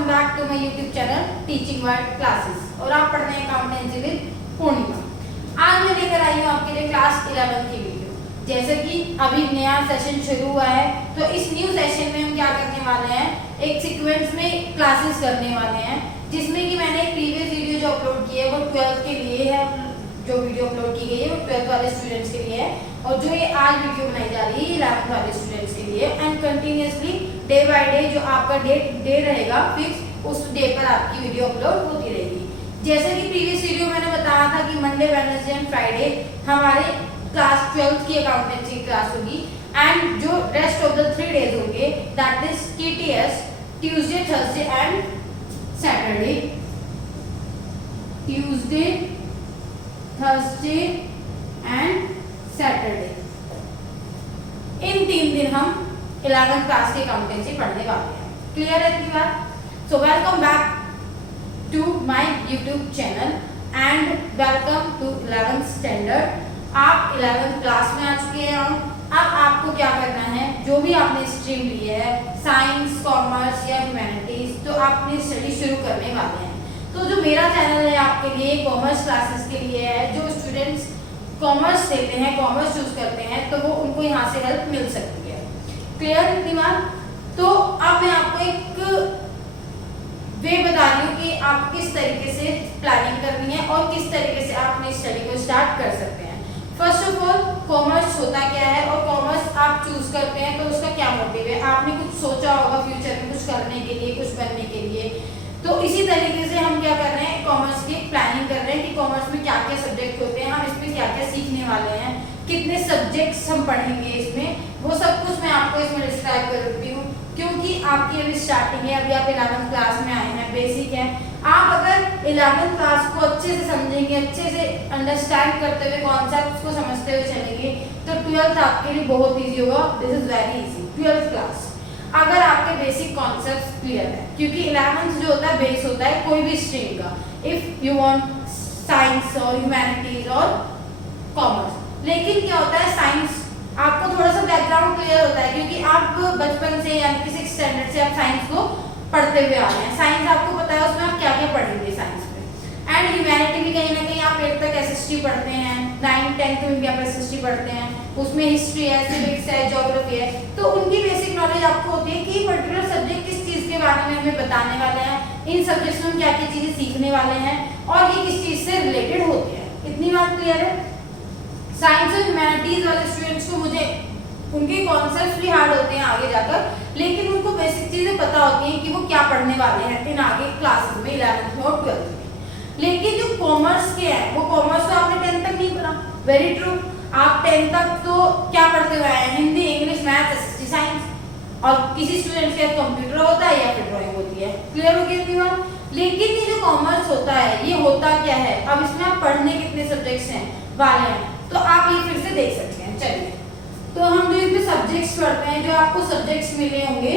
Welcome back to my YouTube channel teaching world classes और आप पढ़ रहे हैं अकाउंटेंसी विद पूर्णिमा। आज मैं लेकर आई हूँ आपके लिए क्लास 11 की वीडियो। जैसे कि अभी नया सेशन शुरू हुआ है तो इस न्यू सेशन में हम क्या करने वाले हैं, एक सीक्वेंस में क्लासेस करने वाले हैं, जिसमें कि मैंने एक प्रीवियस वीडियो जो अपलोड की है वो 12th के लिए है। जो वीडियो अपलोड की गई है वो 12th वाले स्टूडेंट्स के लिए है और जो ये आज वीडियो बनाई जा रही है 11th वाले स्टूडेंट्स के लिए। And continuously day by day जो आपका डे रहेगा फिक्स, उस डे पर आपकी वीडियो अपलोड होती रहेगी। जैसे कि प्रीवियस वीडियो मैंने बताया था कि मंडे, वेडनेसडे एंड फ्राइडे हमारे क्लास 12th की अकाउंटेंसी की क्लास होगी एंड जो रेस्ट ऑफ द 3 डेज होंगे that is TTS, Tuesday, Thursday and Saturday. Tuesday, Thursday and Saturday, इन 3 दिन हम 11th क्लास की अकाउंटेंसी पढ़ने वाले हैं। क्लियर है इतनी बात? So welcome back to my YouTube channel and welcome to 11th standard. आप 11th क्लास में आ चुके हैं। अब आपको क्या करना है, जो भी आपने स्ट्रीम ली है, साइंस, कॉमर्स या ह्यूमैनिटीज, तो आप अपनी स्टडी शुरू करने वाले हैं। तो जो मेरा चैनल है आपके लिए कॉमर्स क्लासेस के लिए है। जो स्टूडेंट्स कॉमर्स लेते हैं, कॉमर्स चूज करते हैं, तो वो उनको यहाँ से हेल्प मिल सकती है। क्लियर इतनी बात? तो अब मैं आपको एक वे बता रही हूँ कि आप किस तरीके से प्लानिंग करनी है और किस तरीके से आप अपनी स्टडी को स्टार्ट कर सकते हैं। फर्स्ट ऑफ ऑल, कॉमर्स होता क्या है और कॉमर्स आप चूज करते हैं तो उसका क्या मोटिव है। आपने कुछ सोचा होगा फ्यूचर में कुछ करने के लिए, कुछ बनने के लिए। तो इसी तरीके से हम क्या कर रहे हैं, कॉमर्स की प्लानिंग कर रहे हैं कि कॉमर्स में क्या क्या सब्जेक्ट होते हैं, हम इसमें क्या क्या सीखने वाले हैं, कितने सब्जेक्ट्स हम पढ़ेंगे इसमें, वो सब कुछ मैं आपको इसमें डिस्क्राइब कर रही हूँ। क्योंकि आपकी अभी स्टार्टिंग है, अभी आप 11th क्लास में आए हैं, बेसिक है। आप अगर 11th क्लास को अच्छे से समझेंगे, अच्छे से अंडरस्टैंड करते हुए कॉन्सेप्ट्स को समझते हुए चलेंगे तो 12th आपके लिए बहुत ईजी होगा। This is very easy 12th class, अगर आपके बेसिक कॉन्सेप्ट्स क्लियर है। क्योंकि 11th जो होता है बेस होता है कोई भी स्ट्रीम का, इफ यू वांट साइंस और ह्यूमैनिटीज और कॉमर्स। लेकिन क्या होता है, साइंस आपको थोड़ा सा बैकग्राउंड क्लियर होता है क्योंकि आप बचपन से यानी कि 6th स्टैंडर्ड से आप साइंस को पढ़ते हुए आ रहे हैं। साइंस आपको पता है उसमें आप क्या क्या पढ़ेंगे साइंस में। एंड ह्यूमैनिटी भी कहीं ना कहीं आप 8th तक SST पढ़ते हैं, 9th 10th में भी आप SST पढ़ते हैं, उसमें हिस्ट्री है, सिविक्स है, ज्योग्राफी है। तो उनकी बेसिक नॉलेज आपको होती है कि पर्टिकुलर सब्जेक्ट किस चीज के बारे में हमें बताने वाले हैं, इन सब्जेक्ट्स में हम क्या क्या चीजें सीखने वाले हैं और ये किस चीज से रिलेटेड होते हैं। इतनी बात क्लियर है? साइंस और ह्यूमैनिटीज वाले स्टूडेंट्स को मुझे उनके कॉन्सेप्ट्स भी हार्ड होते हैं आगे जाकर, लेकिन उनको बेसिक चीजें पता होती हैं कि वो क्या पढ़ने वाले हैं इन आगे क्लासेस में 11th में और 12th में। लेकिन जो कॉमर्स के हैं वो कॉमर्स तो आपने 10th तक नहीं पढ़ा। वेरी ट्रू, आप 10th तक तो क्या पढ़ते हुए आए हैं, Hindi, English, math, SST, science और किसी स्टूडेंट के कंप्यूटर होता है या फिर ड्राइंग होती है। क्लियर हो गया इतनी बात? लेकिन ये जो कॉमर्स होता है ये होता क्या है, अब इसमें आप पढ़ने कितने सब्जेक्ट्स हैं वाले हैं तो आप ये फिर से देख सकते हैं। चलिए, तो हम जो इसमें सब्जेक्ट्स पढ़ते हैं, जो आपको सब्जेक्ट्स मिले होंगे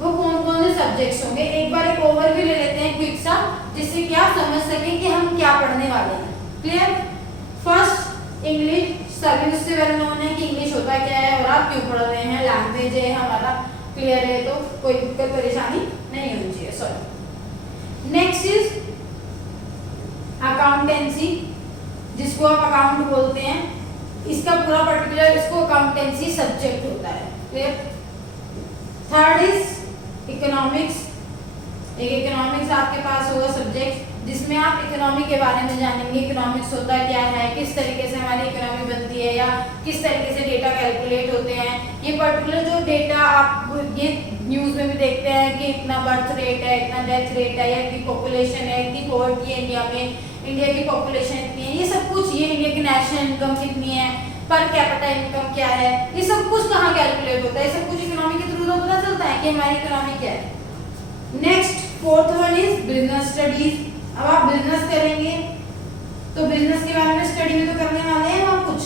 वो कौन कौन से सब्जेक्ट्स होंगे, एक बार एक ओवरव्यू ले लेते हैं क्विक सा, जिससे कि आप समझ सकें कि हम क्या पढ़ने वाले हैं। क्लियर? First, English. सभी उससे वेल नोन है कि इंग्लिश होता क्या है और आप क्यों पढ़ रहे हैं, लैंग्वेज है हमारा। क्लियर है? तो कोई दिक्कत परेशानी नहीं होनी चाहिए। सॉरी। नेक्स्ट इज अकाउंटेंसी, जिसको आप अकाउंट बोलते हैं। इसका पूरा पर्टिकुलर इसको अकाउंटेंसी सब्जेक्ट होता है। क्लियर? Third is economics. एक इकोनॉमिक्स आपके पास होगा सब्जेक्ट, जिसमें आप इकोनॉमी के बारे में जानेंगे, इकोनॉमिक्स होता क्या है, किस तरीके से हमारी इकोनॉमी बनती है या किस तरीके से डेटा कैलकुलेट होते हैं। ये पर्टिकुलर जो डेटा आप ये न्यूज़ में भी देखते हैं कि इतना बर्थ रेट है, इतना डेथ रेट है, या इतनी पॉपुलेशन है, इतनी पॉवर्टी है इंडिया में, इंडिया की पॉपुलेशन इतनी है, ये सब कुछ, ये इंडिया की नेशनल इनकम कितनी है, पर कैपिटा इनकम क्या है, ये सब कुछ कहाँ कैलकुलेट होता है, ये सब कुछ इकोनॉमी के थ्रू तो पता चलता है कि हमारी इकोनॉमी क्या है। Next, fourth one is business studies. अब आप बिजनेस करेंगे तो बिजनेस के बारे में स्टडी भी तो करने वाले हैं आप कुछ,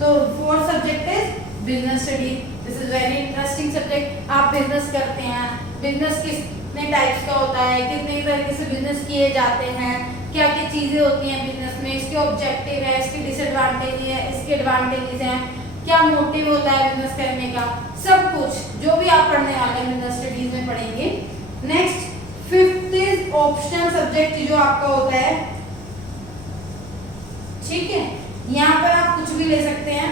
तो fourth subject is business study. This is very interesting subject. आप बिजनेस करते हैं, बिजनेस कितने टाइप्स का होता है, कितने तरीके से बिजनेस किए जाते हैं, क्या क्या चीजें होती हैं बिजनेस में, इसके ऑब्जेक्टिव है, इसके डिसएडवांटेज है, इसके एडवांटेजेस हैं, क्या मोटिव होता है बिजनेस करने का, सब कुछ जो भी आप पढ़ने वाले हैं बिजनेस स्टडीज में पढ़ेंगे। नेक्स्ट, फिफ्थ ऑप्शनल सब्जेक्ट जो आपका होता है, ठीक है, यहाँ पर आप कुछ भी ले सकते हैं,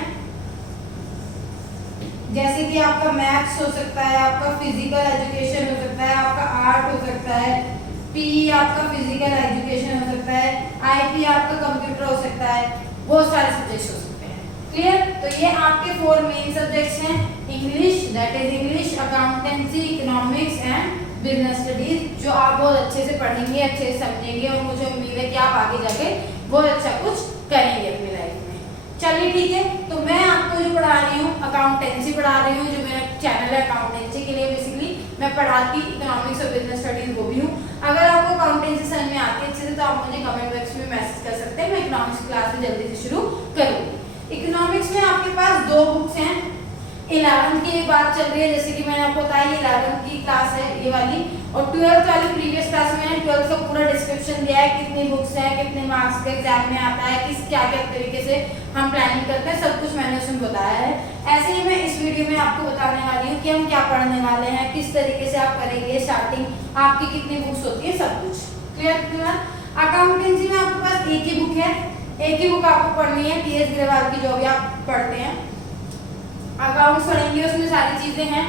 जैसे कि आपका मैथ्स हो सकता है, आपका फिजिकल एजुकेशन हो सकता है, आपका आर्ट हो सकता है, पीई आपका फिजिकल एजुकेशन हो सकता है, आईपी आपका कंप्यूटर हो सकता है, बहुत सारे सब्जेक्ट्स हो सकते हैं। क्लियर? तो ये आपके 4 मेन सब्जेक्ट्स हैं, English, that is English, accountancy, economics and business studies, जो आप बहुत अच्छे से पढ़ेंगे, अच्छे से समझेंगे और मुझे उम्मीद है कि आप आगे जाके बहुत अच्छा कुछ करेंगे अपनी लाइफ में। चलिए ठीक है, तो मैं आपको जो पढ़ा रही हूँ अकाउंटेंसी पढ़ा रही हूँ, जो मेरा चैनल है अकाउंटेंसी के लिए, बेसिकली मैं पढ़ाती इकोनॉमिक्स और बिजनेस स्टडीज वो भी हूँ। अगर आपको अकाउंटेंसी समझ में आती है अच्छे से तो आप मुझे कमेंट बॉक्स में मैसेज कर सकते हैं, मैं इकोनॉमिक्स क्लास में जल्दी से शुरू करूँगी। इकोनॉमिक्स में आपके पास 2 बुक्स हैं, 11th की एक बात चल रही है, जैसे कि मैंने आपको बताया 11th की क्लास है ये वाली, और 12th वाली प्रीवियस क्लास में मैंने 12th का पूरा डिस्क्रिप्शन दिया है, कितनी बुक्स हैं, कितने मार्क्स के एग्जाम में आता है, किस क्या क्या तरीके से हम प्लानिंग करते हैं, सब कुछ मैंने उसमें बताया है। ऐसे ही मैं इस वीडियो में आपको बताने वाली हूँ कि हम क्या पढ़ने वाले हैं, किस तरीके से आप करेंगे स्टार्टिंग, आपकी कितनी बुक्स होती है, सब कुछ क्लियर। अकाउंटेंसी में आपके पास एक ही बुक है, एक ही बुक आपको पढ़नी है, टीएस ग्रेवाल की, जो भी आप पढ़ते हैं अकाउंट्स पढ़ेंगे, उसमें सारी चीजें हैं,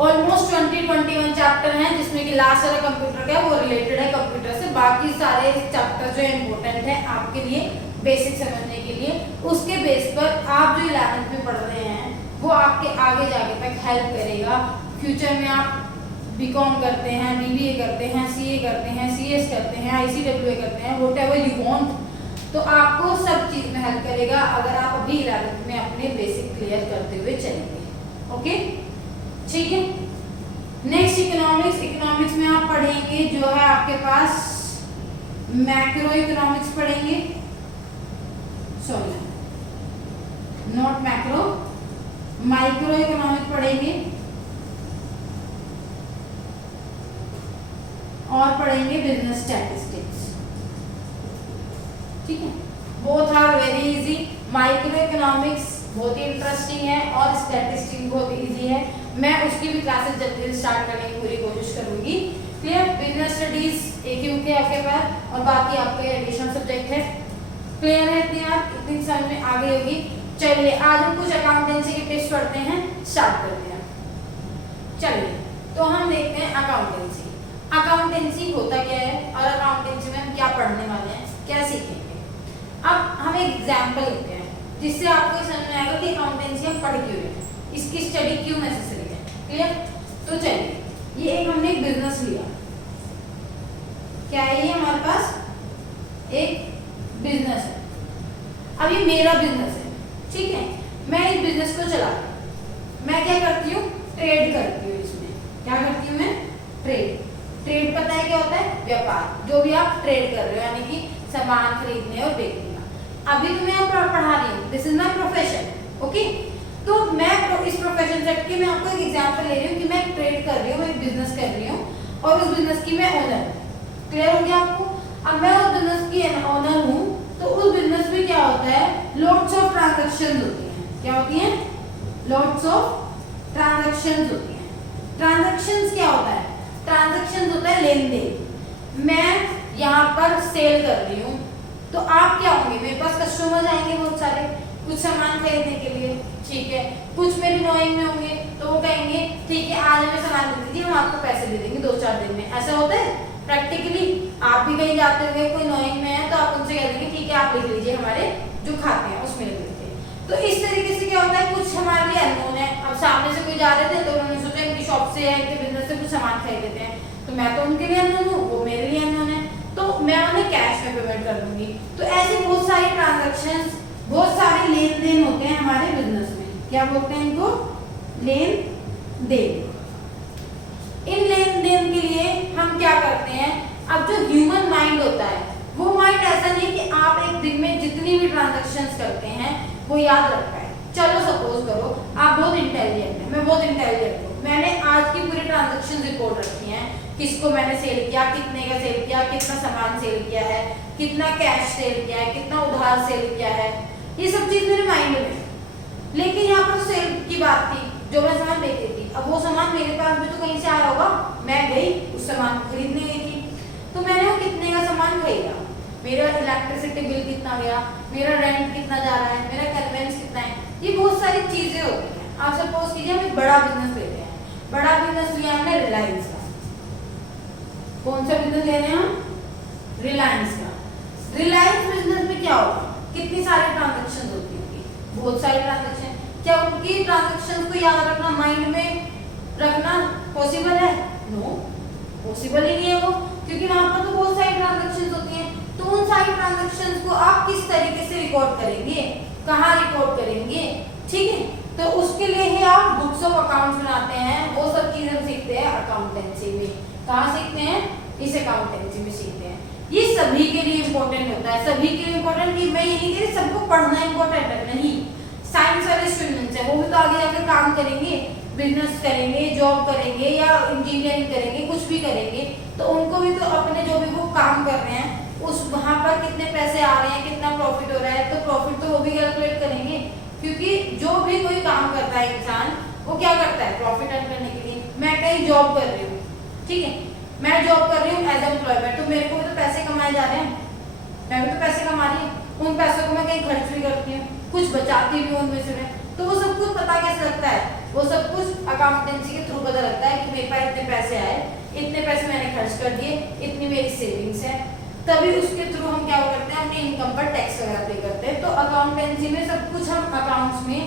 ऑलमोस्ट 20-21 चैप्टर हैं, जिसमें कि लास्ट वाला कंप्यूटर का है वो रिलेटेड है कंप्यूटर से, बाकी सारे चैप्टर जो इम्पोर्टेंट है आपके लिए बेसिक समझने के लिए, उसके बेस पर आप जो 11th में पढ़ रहे हैं वो आपके आगे जाके तक हेल्प करेगा। फ्यूचर में आप बीकॉम करते हैं, बीबीए करते हैं, सीए करते हैं, सीएस करते हैं, आईसीडब्ल्यूए करते हैं, व्हाटएवर यू वांट, तो आपको सब चीज में हेल्प करेगा अगर आप अभी 11th में अपने बेसिक क्लियर करते हुए चलेंगे। ओके, ठीक है। नेक्स्ट इकोनॉमिक्स, इकोनॉमिक्स में आप पढ़ेंगे जो है आपके पास मैक्रो इकोनॉमिक्स पढ़ेंगे, sorry not macro, micro economics पढ़ेंगे और पढ़ेंगे बिजनेस स्टैटिस्टिक्स, ठीक है। Both are very easy, micro economics बहुत ही इंटरेस्टिंग है और स्टैटिस्टिक्स बहुत इजी है, मैं उसकी भी क्लासेस जल्दी से स्टार्ट करने की पूरी कोशिश करूंगी। क्लियर? बिजनेस स्टडीज एक ही बुक है आपके पास और बाकी आपके एडिशनल सब्जेक्ट है। क्लियर है? इतनी बात, इतनी समझ में आ गई होगी। चलिए आज हम कुछ अकाउंटेंसी के टिप्स पढ़ते हैं, स्टार्ट करते हैं। चलिए तो हम देखते हैं अकाउंटेंसी। अकाउंटेंसी होता क्या है और अकाउंटेंसी में हम क्या पढ़ने वाले हैं, क्या सीखेंगे। अब हम एक एग्जाम्पल लेते हैं जिससे आपको समझ में आएगा कि अकाउंटेंसी हम पढ़ क्यों रहे हैं, इसकी स्टडी क्यों नेसेसरी है। क्लियर? तो चलिए ये एक हमने एक बिजनेस लिया, क्या है ये हमारे पास एक बिजनेस है, अब ये मेरा बिजनेस है, ठीक है। मैं इस बिजनेस को चलाती हूँ, मैं क्या करती हूँ, ट्रेड करती हूँ। इसमें क्या करती हूँ मैं, ट्रेड। ट्रेड पता है क्या होता है, व्यापार, जो भी आप ट्रेड कर रहे हो यानी कि सामान खरीदने और बेचने का। अभी तो मैं पढ़ा रही हूँ, this is my profession, okay. तो मैं इस प्रोफेशन से हटके मैं आपको एक एग्जांपल ले रही हूँ कि मैं ट्रेड कर रही हूँ, मैं एक बिजनेस कर रही हूँ और उस बिजनेस की मैं ओनर हूँ। क्लियर हो गया आपको? अब मैं उस बिजनेस की ओनर हूँ तो उस बिजनेस में क्या होता है, लॉट्स ऑफ ट्रांजैक्शंस होती हैं। क्या होती हैं? लॉट्स ऑफ ट्रांजैक्शंस होती हैं। ट्रांजैक्शंस क्या होता है? ट्रांजैक्शंस होता है लेन देन। मैं यहाँ पर सेल कर रही हूँ तो आप क्या होंगे, मेरे पास कस्टमर आएंगे बहुत सारे कुछ सामान खरीदने के लिए, ठीक है। कुछ मेरे नोइंग में होंगे तो वो कहेंगे ठीक है आज हमें सामान दे दीजिए, हम आपको पैसे दे देंगे 2-4 दिन में। ऐसा होता है प्रैक्टिकली, आप भी कहीं जाते होंगे, कोई नोइंग में है तो आप उनसे कह देंगे ठीक है आप लिख लीजिए हमारे जो खाते हैं उसमें लिख लीजिए। तो इस तरीके से क्या होता है, कुछ हमारे लिए अननोन है। अब सामने से कोई जा रहे थे तो उन्होंने सोचा इनकी शॉप से या इनके बिजनेस से कुछ सामान खरीद लेते हैं, तो मैं तो उनके लिए अननोन हूँ, वो मेरे लिए अननोन है, तो मैं उन्हें कैश में पेमेंट कर दूंगी। तो ऐसे बहुत सारी ट्रांजैक्शंस, बहुत सारे लेन देन होते हैं हमारे बिजनेस में। क्या बोलते हैं इनको? लेन देन। इन लेन देन के लिए हम क्या करते हैं, अब जो ह्यूमन माइंड होता है वो माइंड ऐसा नहीं कि आप एक दिन में जितनी भी ट्रांजैक्शंस करते हैं वो याद रखता है। चलो सपोज करो आप बहुत इंटेलिजेंट हैं, मैं बहुत इंटेलिजेंट हूँ, मैंने आज की पूरी ट्रांजैक्शन रिपोर्ट रखी है, किसको मैंने सेल किया, कितने का सेल किया, कितना सामान सेल किया है, कितना कैश सेल किया है, कितना उधार सेल किया है, ये सब चीज मेरे माइंड में है। लेकिन यहाँ पर सेल की बात थी, जो मैं सामान बेची थी, अब वो सामान मेरे पास भी तो कहीं से आया होगा, मैं गई उस सामान को खरीदने गई थी। तो मैंने वो कितने का सामान खरीदा, मेरा इलेक्ट्रिसिटी बिल कितना गया, मेरा रेंट कितना जा रहा है, मेरा कन्वेंस कितना है, ये बहुत सारी चीजें होती हैं। आप सपोज कीजिए हम एक बड़ा बिजनेस लेते हैं, बड़ा बिजनेस लिया हमने रिलायंस का। कौन सा बिजनेस ले रहे हैं हम? रिलायंस का। रिलायंस बिजनेस में क्या होगा, कितनी सारी ट्रांजेक्शन होती होगी, बहुत सारी ट्रांजेक्शन। क्या उनकी ट्रांजेक्शन को याद रखना, माइंड में रखना पॉसिबल है? नो, पॉसिबल ही नहीं है वो, क्योंकि वहां पर तो बहुत सारी ट्रांजेक्शन होती हैं। तो उन सारी ट्रांजेक्शन को आप किस तरीके से रिकॉर्ड करेंगे, कहाँ रिकॉर्ड करेंगे, ठीक है। तो उसके लिए ही आप बुक्स ऑफ अकाउंट्स बनाते हैं, वो सब चीजें हम सीखते हैं अकाउंटेंसी में। कहाँ सीखते हैं? इस अकाउंटेंसी में सीखते हैं। ये सभी के लिए इम्पोर्टेंट होता है, सभी के लिए इम्पोर्टेंट। कि मैं ये नहीं कह रही सबको पढ़ना इम्पोर्टेंट है, नहीं। साइंस वाले स्टूडेंट्स हैं, वो भी तो आगे जाकर काम करेंगे, बिजनेस करेंगे, जॉब करेंगे या इंजीनियरिंग करेंगे, कुछ भी करेंगे, तो उनको भी तो अपने जो भी वो काम कर रहे हैं उस वहां पर कितने पैसे आ रहे हैं, कितना प्रॉफिट हो रहा है, तो प्रॉफिट तो वो भी कैलकुलेट करेंगे। क्योंकि जो भी कोई काम करता है इंसान, वो क्या करता है प्रॉफिट अर्न करने के लिए। मैं कहीं जॉब कर रही हूँ, ठीक है, मैं जॉब कर रही हूँ एज एम्प्लॉयमेंट, तो मेरे को भी तो पैसे कमाए जा रहे हैं, मैं भी तो पैसे कमा रही हूँ। उन पैसों को मैं कहीं खर्च भी करती हूँ, कुछ बचाती भी हूँ उनमें से मैं। तो वो सब कुछ पता कैसे लगता है? वो सब कुछ अकाउंटेंसी के थ्रू पता लगता है कि मेरे पास इतने पैसे आए, इतने पैसे मैंने खर्च कर दिए, इतनी मेरी सेविंग्स है। तभी उसके थ्रू हम क्या करते हैं, अपने इनकम पर टैक्स वगैरह पे करते हैं। तो अकाउंटेंसी में सब कुछ हम अकाउंट्स में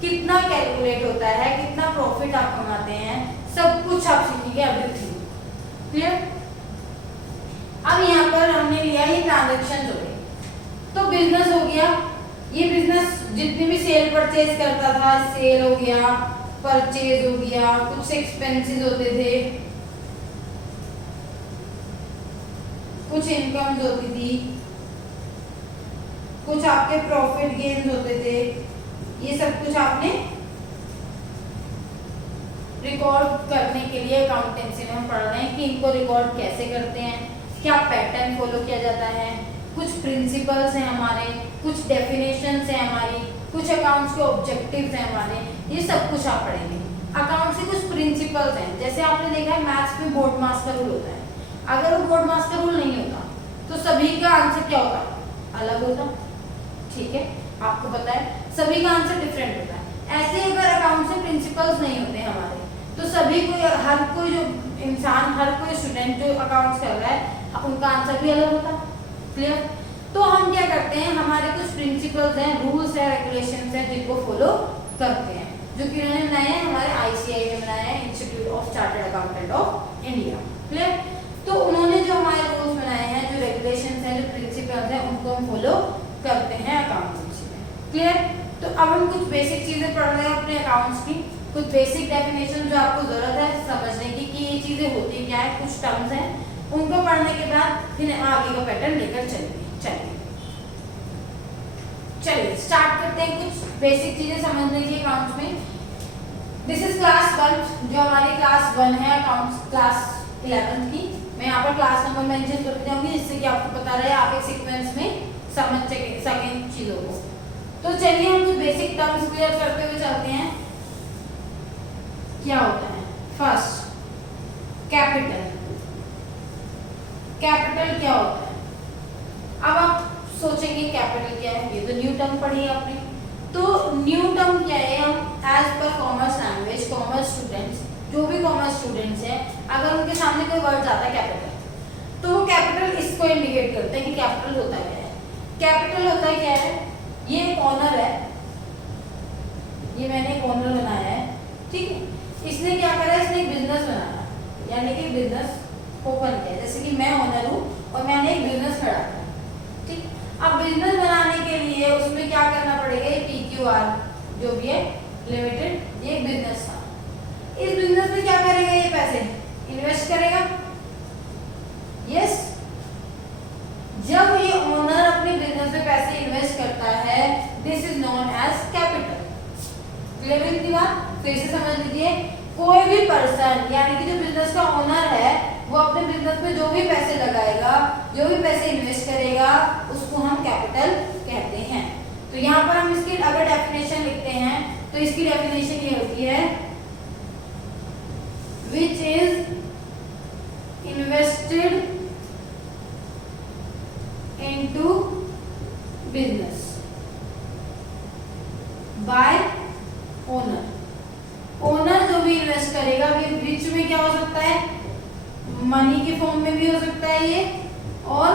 कितना कैलकुलेट होता है, कितना प्रॉफिट आप कमाते हैं, सब कुछ आप सीखेंगे, एवरीथिंग। क्लियर? अब यहाँ पर हमने लिया ये ट्रांजेक्शन हो गए, तो बिजनेस हो गया। ये बिजनेस जितनी भी सेल परचेज करता था, सेल हो गया, परचेज हो गया, कुछ एक्सपेंसेस होते थे, कुछ इनकम्स होती थी, कुछ आपके प्रॉफिट गेन्स होते थे। ये सब कुछ आपने रिकॉर्ड करने के लिए अकाउंटेंसी में हम पढ़ रहे हैं कि इनको रिकॉर्ड कैसे करते हैं, क्या पैटर्न फॉलो किया जाता है, कुछ प्रिंसिपल्स हैं हमारे, कुछ डेफिनेशंस हैं हमारी, कुछ अकाउंट्स के ऑब्जेक्टिव्स हैं हमारे, ये सब कुछ आप पढ़ेंगे। अकाउंट्स के कुछ प्रिंसिपल्स हैं, जैसे आपने देखा है मैथ्स में बोर्ड मास का रूल होता है। अगर वो बोर्ड मास का रूल नहीं होता तो सभी का आंसर क्या होता? अलग होता, ठीक है, आपको पता है सभी का आंसर डिफरेंट होता है। ऐसे अगर अकाउंट से प्रिंसिपल्स नहीं होते हमारे, तो सभी को, हर कोई जो इंसान, हर कोई स्टूडेंट जो अकाउंट्स कर रहा है, उनका आंसर भी अलग होता। क्लियर? तो हम क्या करते हैं, हमारे कुछ प्रिंसिपल्स हैं, रूल्स है, रेगुलेशंस हैं, जिनको फॉलो करते हैं, जो कि उन्होंने बनाए हैं, हमारे ICAI ने बनाया है, institute of chartered accountant of India. Clear? तो उन्होंने जो हमारे रूल्स बनाए हैं, जो रेगुलेशंस हैं, जो प्रिंसिपल्स हैं, उनको हम फॉलो करते हैं अकाउंटेंसी में। क्लियर? तो अब हम कुछ बेसिक चीजें पढ़ रहे हैं अपने अकाउंट्स की, कुछ बेसिक डेफिनेशन जो आपको जरूरत है समझने की कि ये चीजें होती क्या है, कुछ टर्म्स हैं, उनको पढ़ने के बाद फिर आगे का पैटर्न लेकर चलिए स्टार्ट करते हैं कुछ बेसिक चीजें समझने की अकाउंट्स में। दिस इज क्लास 1, जो हमारी क्लास 1 है अकाउंट्स क्लास 11 की। मैं यहाँ पर क्लास नंबर मेंशन कर दूंगी, जिससे कि आपको पता रहे, आप एक सीक्वेंस में समझ सकें चीजों को। तो चलिए हम कुछ बेसिक टर्म्स क्लियर करते हुए चलते हैं। क्या होता है? First, capital. कैपिटल क्या होता है? अब आप सोचेंगे कैपिटल क्या है, ये तो न्यू टर्म पढ़ी है आपने। तो न्यू टर्म क्या है, हम as per commerce language, commerce students, जो भी कॉमर्स स्टूडेंट्स हैं, अगर उनके सामने कोई वर्ड आता है कैपिटल, तो वो कैपिटल इसको इंडिकेट करते हैं कि कैपिटल होता क्या है। कैपिटल होता क्या है, ये एक ऑनर है, ये मैंने एक ऑनर बनाया है, ठीक है। इसने क्या करा, इसने एक बिजनेस बनाया, यानी कि बिजनेस ओपन किया, जैसे कि मैं ऑनर हूँ और मैंने एक बिजनेस खड़ा किया, ठीक। अब बिजनेस बनाने के लिए उसमें क्या करना पड़ेगा, ये PQR जो भी है लिमिटेड, ये बिजनेस था। इस बिजनेस में क्या करेगा, ये पैसे इन्वेस्ट करेगा, यस। जब ये ओनर अपने बिजनेस में पैसे इन्वेस्ट करता है, this is known as capital. Clear है इतनी बात? फिर से समझ लीजिए, कोई भी पर्सन यानी कि जो बिजनेस का ओनर है, वो अपने बिजनेस में जो भी पैसे लगाएगा, जो भी पैसे इन्वेस्ट करेगा, उसको हम कैपिटल कहते हैं। तो यहाँ पर हम इसकी अगर डेफिनेशन लिखते हैं, तो इसकी डेफिनेशन ये होती है, which is invested business by owner. Owner जो भी इन्वेस्ट करेगा बीच में क्या हो सकता है, मनी के फॉर्म में भी हो सकता है ये, और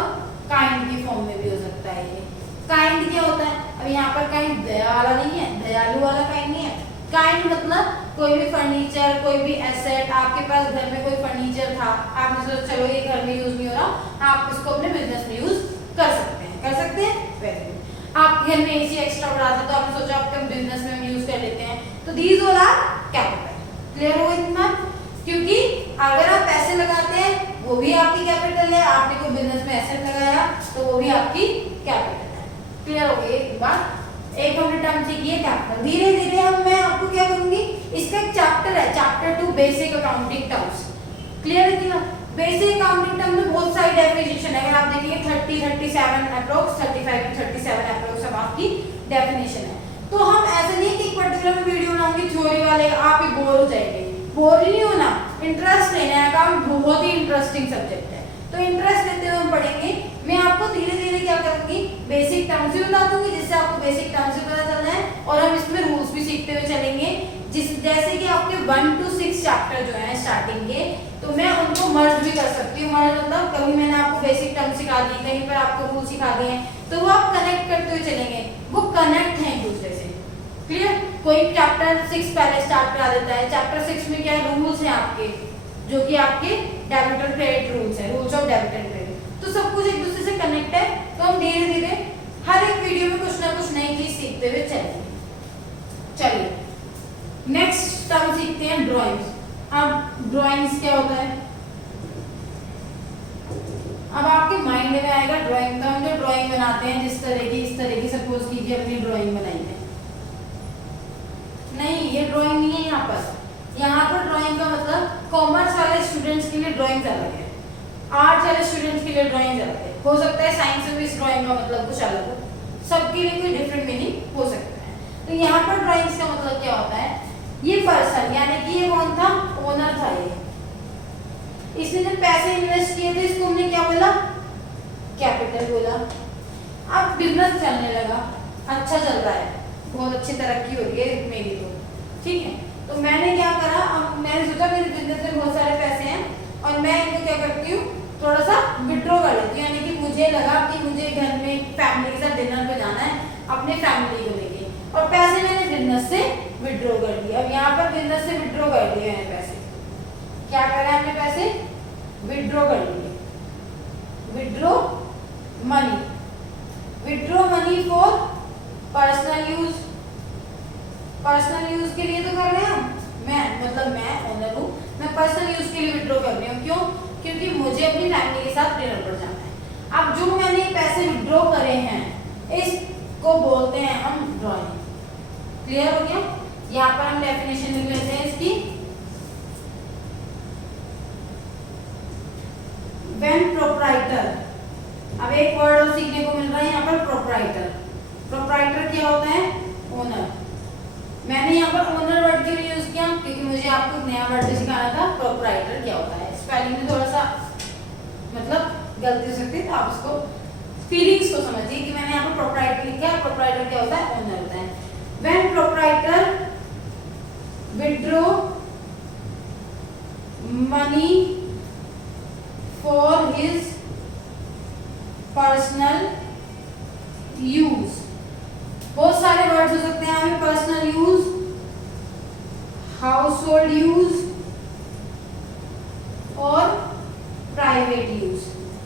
काइंड की फॉर्म में भी हो सकता है ये। काइंड क्या होता है, अब यहाँ पर काइंड दया वाला नहीं है, दयालु वाला काइंड नहीं है। काइंड मतलब कोई भी फर्नीचर, कोई भी एसेट, आपके पास घर में कोई फर्नीचर था, आपने सोचा चलो ये घर में यूज नहीं हो रहा, आप इसको अपने बिजनेस में यूज कर सकते हैं, कर सकते हैं। Very good. आप घर में एसी एक्स्ट्रा बढ़ा था तो आपने सोचा आपके बिजनेस में हम यूज कर लेते हैं, तो these all are capital. Clear हो इतना? क्योंकि अगर आप पैसे लगाते हैं वो भी आपकी कैपिटल है, आपने कोई बिजनेस में एसेट लगाया तो वो भी आपकी कैपिटल है। क्लियर हो गई एक बात? एक हमने टर्म सीखी है कैपिटल। धीरे धीरे हम मैं आपको क्या करूंगी, इसका एक चैप्टर है, chapter 2 basic accounting terms. Clear है क्या? बेसिक अकाउंटिंग टर्म में बहुत सारी डेफिनेशन है, अगर आप देखिए 30 37 अप्रोक्स 35 to 37 अप्रोक्स अब आपकी डेफिनेशन है। तो हम ऐसे नहीं कि पर्टिकुलर वीडियो बनाऊंगी थ्योरी वाले, आप ही बोर हो जाएंगे। बोर ही नहीं होना, इंटरेस्ट लेना है। अकाउंट बहुत ही इंटरेस्टिंग सब्जेक्ट है, तो इंटरेस्ट लेते हुए हम पढ़ेंगे। मैं आपको धीरे धीरे क्या करूंगी, बेसिक टर्म्स भी बता दूंगी जिससे आपको बेसिक टर्म्स भी पता चलना है, और हम इसमें रूल्स भी सीखते हुए चलेंगे। जैसे कि आपके 1 to 6 चैप्टर जो है स्टार्टिंग के, तो मैं उनको मर्ज भी कर सकती हूँ। मर्ज मतलब कभी मैंने आपको बेसिक टर्म सिखा दी, कहीं पर आपको रूल सिखा दिए, तो वो आप कनेक्ट करते हुए चलेंगे, वो कनेक्ट है एक दूसरे से। क्लियर? कोई चैप्टर 6 पहले स्टार्ट करा देता है, चैप्टर 6 में क्या रूल्स हैं आपके, जो कि आपके डेबिट और क्रेडिट रूल्स है, rules of debit and credit, तो सब कुछ एक दूसरे से कनेक्ट है। तो हम धीरे धीरे हर एक वीडियो में कुछ ना कुछ नई चीज सीखते हुए चलेंगे। चलिए नेक्स्ट टर्म सीखते हैं ड्राइंग्स। अब ड्राइंग्स क्या होता है, अब आपके माइंड में आएगा ड्राइंग का। हम जो ड्राइंग बनाते हैं जिस तरह की, इस तरह की सपोज कीजिए अपनी ड्राइंग बनाई है, नहीं ये ड्राइंग नहीं है। यहाँ पर ड्राइंग का मतलब कॉमर्स वाले स्टूडेंट्स के लिए ड्राइंग अलग है, आर्ट्स वाले स्टूडेंट्स के लिए ड्राइंग अलग है। हो सकता है साइंस में भी इस ड्राइंग का मतलब कुछ अलग हो, सबके लिए कोई डिफरेंट मीनिंग हो सकता है। तो यहाँ पर ड्राइंग्स का मतलब क्या होता है, ये पर्सन यानी कि ये कौन था, ओनर था ये, इसने जब पैसे इन्वेस्ट किए थे इसको हमने क्या बोला, कैपिटल बोला। अब बिजनेस चलने लगा, अच्छा चल रहा है, बहुत अच्छी तरक्की हो रही है मेरी तो, ठीक है। तो मैंने क्या करा, अब मैंने सोचा मेरे बिजनेस में बहुत सारे पैसे हैं और मैं इनको क्या करती हूँ, थोड़ा सा विड्रॉ कर लेती हूँ। यानी कि मुझे लगा कि मुझे घर में फैमिली के साथ डिनर पे जाना है अपने फैमिली को लेके, और पैसे मैंने बिजनेस से विड्रॉ कर दिया। अब यहाँ पर बिजनेस से विड्रॉ कर दिए मैंने पैसे, क्या करा हमने, पैसे विड्रॉ कर लिए, withdraw money, withdraw money for personal use. Personal use के लिए तो कर रहे हैं हम, मैं ओनर हूँ, मैं पर्सनल यूज के लिए विड्रॉ कर रही हूँ। क्यों? क्योंकि मुझे अपनी फैमिली के साथ डिनर पर जाना है। अब जो मैंने पैसे विड्रॉ करे हैं इसको बोलते हैं हम ड्राइंग। क्लियर हो गया? यहाँ पर हम डेफिनेशन लिख लेते हैं इसकी। व्हेन प्रोप्राइटर, अब एक वर्ड और सीखने को मिल रहा है यहाँ पर, प्रोप्राइटर। प्रोप्राइटर क्या होता है, ओनर। मैंने यहाँ पर ओनर वर्ड के लिए यूज किया क्योंकि मुझे आपको नया वर्ड भी सिखाना था, प्रोप्राइटर क्या होता है। स्पेलिंग में थोड़ा सा मतलब गलती हो सकती है, तो आप उसको फीलिंग्स को समझिए कि मैंने यहाँ पर प्रोप्राइटर लिखा है। प्रोप्राइटर क्या होता है, ओनर होता है। When proprietor withdraw money for his personal use, बहुत सारे वर्ड्स हो सकते हैं हमें, personal use, house hold use और प्राइवेट यूज।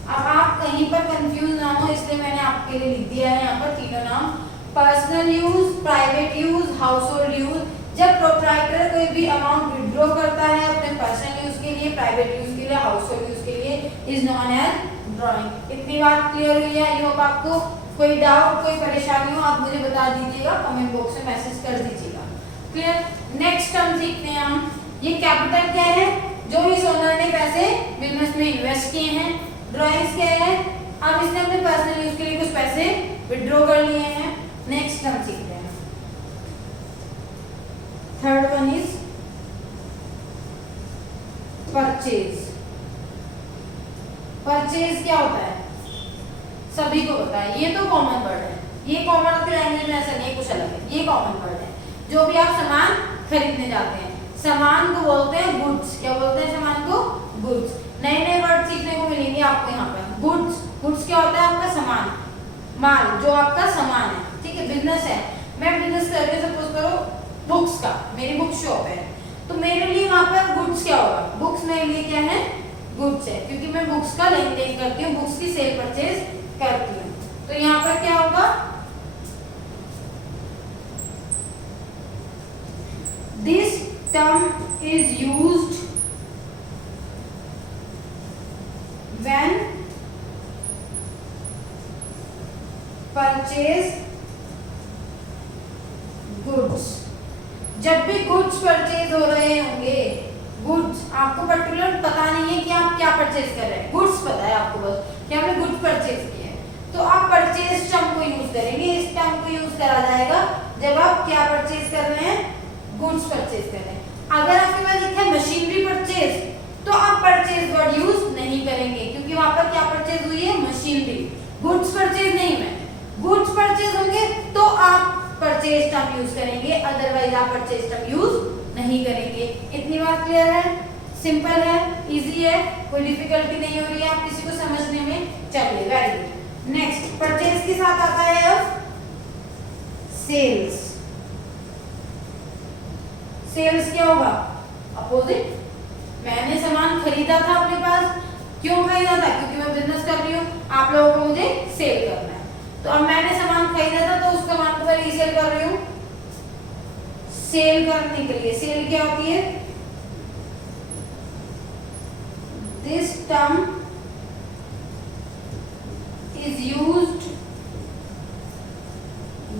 अब आप कहीं पर कंफ्यूज ना हो इसलिए मैंने आपके लिए लिख दिया है यहाँ पर तीनों नाम, personal use, private use, house hold use. जब प्रोप्राइटर कोई भी अमाउंट विड्रॉ करता है अपने पर्सनल यूज के लिए, प्राइवेट यूज के लिए, हाउस होल्ड यूज के लिए, इज नोन एज ड्राइंग। इतनी बात क्लियर हुई है? आई होप आपको कोई डाउट, कोई परेशानी हो आप मुझे बता दीजिएगा, कमेंट बॉक्स में मैसेज कर दीजिएगा। क्लियर? नेक्स्ट टर्म सीखते हैं हम, ये कैपिटल क्या है, जो इस ओनर ने पैसे बिजनेस में इन्वेस्ट किए हैं। ड्राइंग्स क्या है, अब इसने अपने पर्सनल यूज के लिए कुछ पैसे विड्रॉ कर लिए हैं। नेक्स्ट टर्म सीखते हैं, third one is purchase. Purchase क्या होता है, सभी को पता है, ये तो कॉमन वर्ड है, ये कॉमन आपकी लैंग्वेज में ऐसा नहीं है, कुछ अलग है, ये कॉमन वर्ड है। जो भी आप सामान खरीदने जाते हैं, सामान को बोलते हैं गुड्स। क्या बोलते हैं सामान को? गुड्स। नए नए वर्ड सीखने को मिलेंगे आपको यहाँ पर। गुड्स, गुड्स क्या होता है? आपका सामान, माल, जो आपका सामान है, ठीक है। बिजनेस है, मैं बिजनेस कर रही हूँ सपोज करो बुक्स का, मेरी बुक शॉप है, तो मेरे लिए वहां पर गुड्स क्या होगा? बुक्स मेरे लिए क्या है? गुड्स है, क्योंकि मैं बुक्स का लेन देन करती हूँ, बुक्स की सेल परचेज करती हूँ। तो यहाँ पर क्या होगा? This term is used when purchase goods. जब भी गुड्स परचेज हो रहे होंगे, गुड्स, आपको पर्टिकुलर पता नहीं है कि आप क्या परचेज कर रहे हैं, गुड्स पता है आपको बस कि हमने गुड्स परचेज किया है, तो आप परचेज टर्म को यूज करेंगे। इस टर्म को यूज करा जाएगा जब आप क्या परचेज कर रहे हैं? गुड्स परचेज कर रहे हैं। अगर आपके पास लिखा है मशीनरी परचेज, तो आप परचेज वर्ड यूज नहीं करेंगे, क्योंकि वहां पर क्या परचेज हुई है? मशीनरी। गुड्स परचेज नहीं है, गुड्स परचेज होंगे तो आप परचेज टर्म यूज करेंगे, अदरवाइज आप परचेज टर्म यूज नहीं करेंगे। इतनी बात क्लियर है? सिंपल है, इजी है, कोई डिफिकल्टी नहीं हो रही है आप किसी को समझने में। चलिए, वेरी गुड। नेक्स्ट, परचेज के साथ आता है अब सेल्स। सेल्स क्या होगा? अपोजिट। मैंने सामान खरीदा था अपने पास, क्यों खरीदा था? क्योंकि मैं बिजनेस कर रही हूँ, आप लोगों को मुझे सेल करना है। तो अब मैंने सामान खरीदा था, तो उस सामान को मैं रीसेल कर रही हूँ सेल करने के लिए। सेल क्या होती है? This term is used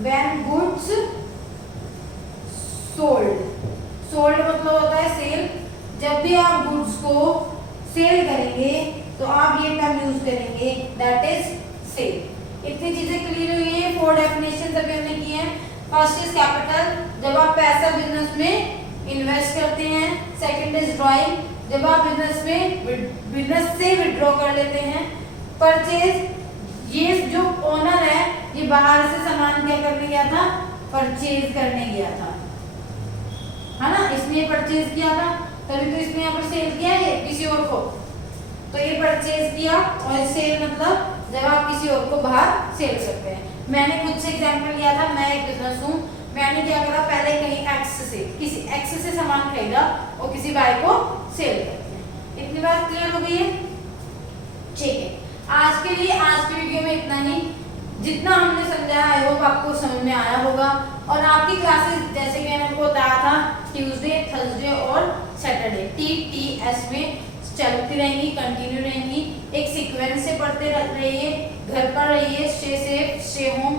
when goods sold. Sold मतलब होता है सेल। जब भी आप गुड्स को सेल करेंगे तो आप ये टर्म यूज करेंगे, दैट इज सेल। इतनी चीजें क्लियर हुई हैं। 4 डेफिनेशन अभी हमने की हैं। फर्स्ट इज कैपिटल, जब आप पैसा बिजनेस में इन्वेस्ट करते हैं। सेकंड इज ड्राइंग, जब आप बिजनेस से विड्रॉ कर लेते हैं। परचेज, ये जो ओनर है ये बाहर से सामान क्या करने गया था? परचेज करने गया था, है ना, इसने परचेज किया था, तभी तो इसने यहाँ पर सेल किया है किसी और को। तो ये परचेज किया, और सेल मतलब जब आप किसी और को बाहर सेल करते हैं। मैंने कुछ से एग्जांपल लिया था, मैं एक बिजनेस हूँ, मैंने क्या करा, पहले कहीं किसी एक्स से सामान खरीदा और किसी बाय को सेल करते हैं। इतनी बात क्लियर हो गई है? ठीक है, आज के लिए आज की वीडियो में इतना ही। जितना हमने समझाया आई होप आपको समझ में आया होगा। और आपकी क्लासेस जैसे कि मैंने आपको बताया था ट्यूसडे, थर्सडे और सैटरडे TTS में चलती रहेंगी, कंटिन्यू रहेंगी। एक सीक्वेंस से पढ़ते रहिए, घर पर रहिए, स्टे सेफ, स्टे होम।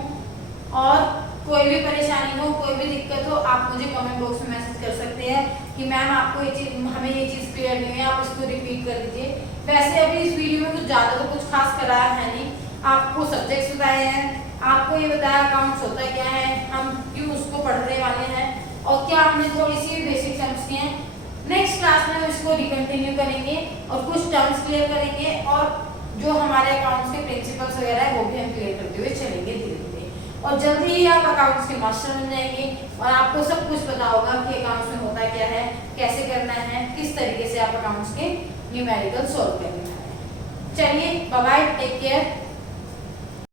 और कोई भी परेशानी हो, कोई भी दिक्कत हो, आप मुझे कमेंट बॉक्स में मैसेज कर सकते हैं कि मैम आपको ये चीज़, हमें ये चीज़ क्लियर नहीं है, आप इसको रिपीट कर दीजिए। वैसे अभी इस वीडियो में कुछ ज़्यादा तो कुछ खास कराया है नहीं, आपको सब्जेक्ट्स बताए हैं, आपको ये बताया अकाउंट्स होता क्या है, हम क्यों उसको पढ़ने वाले हैं, और क्या हमने थोड़ी सी बेसिक टर्म्स किए हैं। नेक्स्ट क्लास में हम इसको रिकंटिन्यू करेंगे और कुछ टर्म्स क्लियर करेंगे, और जो हमारे अकाउंट्स के प्रिंसिपल्स वगैरह है वो भी हम क्लियर करते हुए चलेंगे धीरे धीरे। और जल्दी ही आप अकाउंट्स के मास्टर बन जाएंगे और आपको सब कुछ पता होगा कि अकाउंट्स में होता क्या है, कैसे करना है, किस तरीके से आप अकाउंट्स के न्यूमेरिकल सॉल्व करना है। चलिए, बाय बाय, टेक केयर।